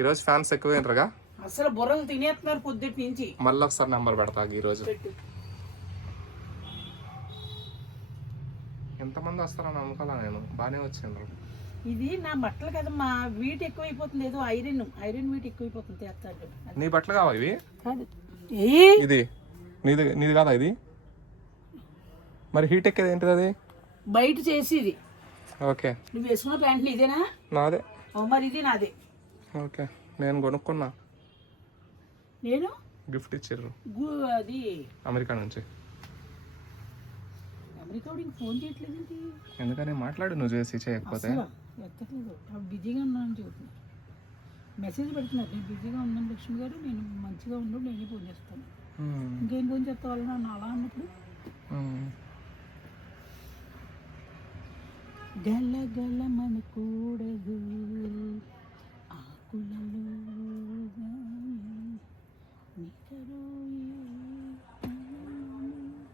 ఈరోజు ఫ్యాన్స్ ఎక్కువైనరుగా? అసలు బుర్రలు తినేస్తున్నారు పొద్దుటి నుంచి. మళ్ళీ ఒకసారి నెంబర్ పెడతా ఈరోజు. ఎంతమంది వస్తారని అనుకోలే నేను? బాగానే వచ్చిండ్రు. ఇది నా బట్టలు కదమ్మా వీట్ ఎక్కువైపోతుంది. ఏదో ఐరన్ ఐరన్ వీట్ ఎక్కువైపోతుంది తెస్తాడు నీ బట్టలు కావా ఇవి? కాదు. ఇది. నీది నీది కాదా ఇది? మరి హీట్ ఎక్కేది ఏంటిది అది? బయట చేసేది. ఓకే. నువ్వు వేసుకున్న ప్యాంట్ నీదేనా నాదే. మరి ఇది నాదే. ఓకే. నేను కొనుక్కున్నా. నేను? గిఫ్ట్ ఇచ్చిర్రు. గు- అది. అమెరికా నుంచి. అమెరికా ఫోన్ చేయట్లేదు ఏంటి? ఎందుకని మాట్లాడు నువ్వు చేసి చేయకపోతే. ఎత్తట్లేదు. బిజీగా ఉన్నానని చెబుతున్నా. మెసేజ్ పెడుతున్నారు నేను బిజీగా ఉన్నాను లక్ష్మి గారు నేను మంచిగా ఉండు నేనే ఫోన్ చేస్తాను. ఇంకేం ఫోన్ చేస్తావాలి నన్ను అలా అన్నప్పుడు. గల గల మనకూడదు.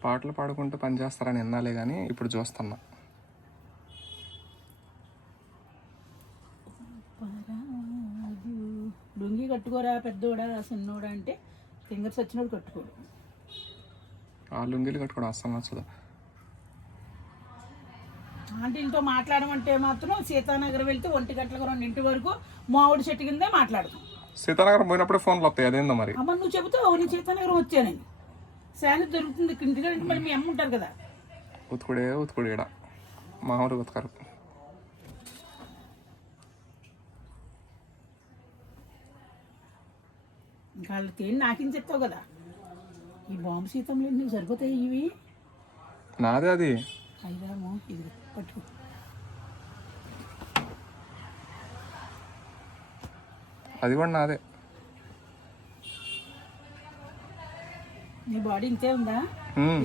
పాటలు పాడుకుంటూ పని చేస్తారని విన్నాలే కానీ ఇప్పుడు చూస్తున్నా. లుంగి కట్టుకోరా పెద్దోడా చిన్నోడా అంటే ఫింగర్స్ వచ్చినప్పుడు కట్టుకోడు. ఆ లుంగీలు కట్టుకోవడం అస్సలు నచ్చదు. ఆంటీలతో మాట్లాడమంటే మాత్రం సీతానగర్ వెళ్తే ఒంటి గంటలకు రెండింటి వరకు మామిడి చెట్టు కిందే మాట్లాడతాం. సీతానగరం పోయినప్పుడే ఫోన్లు వస్తాయి అదేందో మరి? అమ్మ నువ్వు చెబుతావు? నేను సీతానగరం వచ్చానని. శాలరీ దొరుకుతుంది ఇంటికాడ మళ్ళీ మీ అమ్మ ఉంటారు కదా. ఉతుకుడే ఉతుకుడు ఈడ. మా ఊరు ఉతకరు వాళ్ళు తేని నాకేం చెప్తావు కదా. ఈ బాంబు సీతంలో నీకు సరిపోతాయి ఇవి? నాదే అది. అయిరాము ఇది పట్టుకో అది కూడా నాదే. నీ బాడీ ఇంతే ఉందా.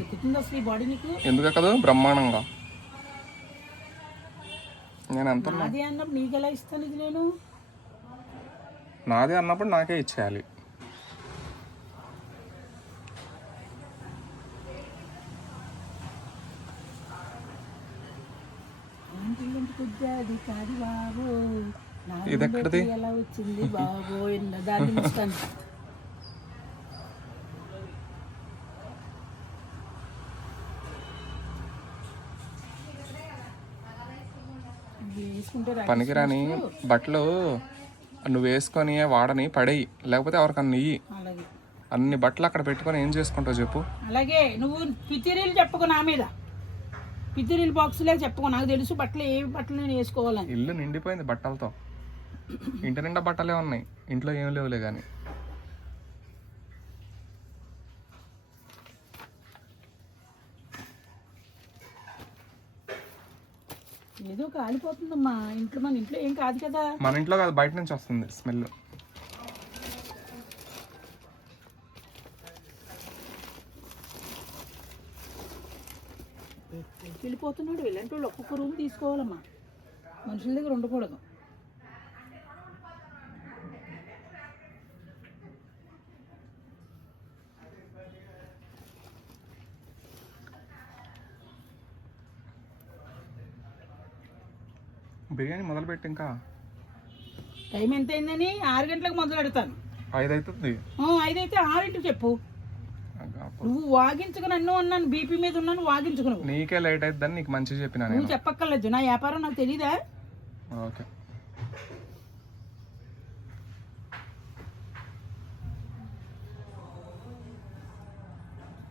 ఎక్కుతుంది అసలు ఈ బాడీ నీకు? ఎందుకు కదా బ్రహ్మాండంగా. నేను ఎంత నాది అన్నప్పుడు నీకు ఎలా ఇస్తాను ఇది నేను? నాదే అన్నప్పుడు నాకే ఇచ్చేయాలి. కాదు బాబు. ఇది ఎక్కడిది? గుండెకి ఎలా వచ్చింది బాబో? దాన్ని ముస్తాను వేసుకుంటే రా- పనికిరాని బట్టలు నువ్వు వేసుకొని వాడని పడేయి. లేకపోతే ఎవరికన్నా ఇయ్యి అలాగే. అన్ని బట్టలు అక్కడ పెట్టుకొని ఏం చేసుకుంటావు చెప్పు. అలాగే నువ్వు పితిరీలు చెప్పుకో నా మీద. పితిరీలు బాక్సులే చెప్పుకో నాకు తెలుసు బట్టలు ఏ బట్టలు నేను వేసుకోవాలని. ఇల్లు నిండిపోయింది బట్టలతో. ఇంటి నిండా బట్టలే ఉన్నాయి. ఇంట్లో ఏం లేవులే కానీ ఏదో కాలిపోతుందమ్మా. ఇంట్లో మన ఇంట్లో ఏం కాదు కదా. మన ఇంట్లో కాదు బయట నుంచి వస్తుంది స్మెల్. వెళ్ళిపోతున్నాడు. ఇలాంటి వాళ్ళు ఒక్కొక్క రూమ్ తీసుకోవాలమ్మా. మనుషుల దగ్గర ఉండకూడదు. బిర్యానీ మొదలుపెట్టి ఇంకా. టైం ఎంత అయిందని ఆరు గంటలకు మొదలు పెడతాను. ఐదు అవుతుంది ఆ, ఐదైతే ఆరింటికి చెప్పు. నువ్వు వాగించుకు నన్ను అన్నాను బీపీ మీద ఉన్నాను వాగించుకు నువ్వు నీకే లేట్ అవుతుందని నీకు మంచిగా చెప్పినా నేను. నువ్వు చెప్పక్కర్లేదు. నా వ్యాపారం నాకు తెలీదా? ఓకే.